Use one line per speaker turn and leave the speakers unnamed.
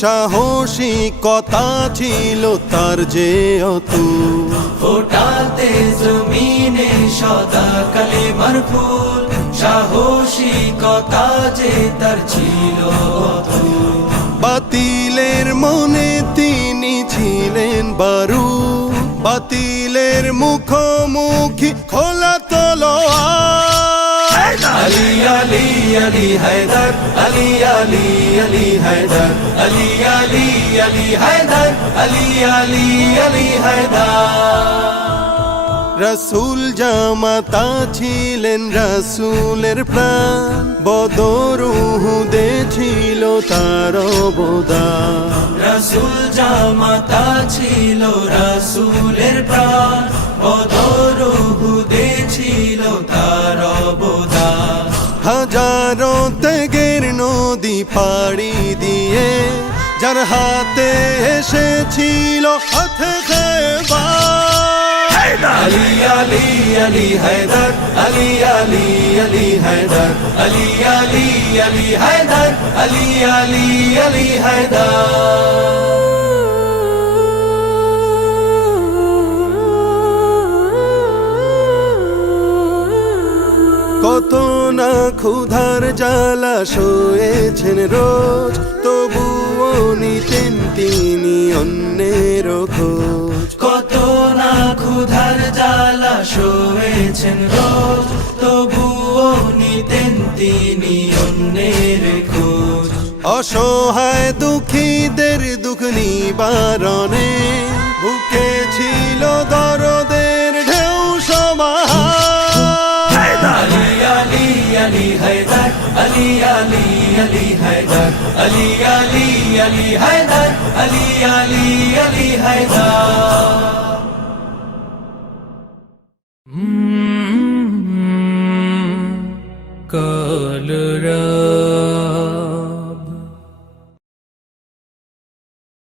সাহসী কথা ছিল তার যে অতুল
ফোটাতে জমিনে সদা কালিমার ফুল সাহসী কথা যে তার ছিল
বাতিলের মনে তিনি ছিলেন বারু। বাতিলের মুখোমুখি খোলা তলোয়ার।
আলী আলী আলী হায়দার, আলী আলী আলী হায়দার, আলী আলী আলী হায়দার, আলী আলী আলী হায়দার।
রসুল জামাতা ছিলেন রসুলের প্রাণ বদরুহুদে ছিল তার অবদান।
রসুল জামাতা ছিল রসুলের প্রাণ
হাজারো ত্যাগের নদী পাড়ি দিয়ে, যার হাতে এসেছিল হাতে
আলী আলী আলী, হায়দার, আলী আলী আলী, হায়দার, আলী আলী আলী, হায়দার, আলী আলী আলী, হায়দার।
ক্ষুধার জ্বালা শোয়েছেন রোজ তবুও নিতেন তিনি অন্যের খোঁজ।
কত না ক্ষুধার জ্বালা শোয়েছেন রোজ তবুও নিতেন তিনি অন্যের খোঁজ।
অসহায় দুঃখীদের দুঃখ নিবারণে বুকে
হায়দার अली अली আলী হায়দার अली अली আলী হায়দার अली अली আলী হায়দার। কাল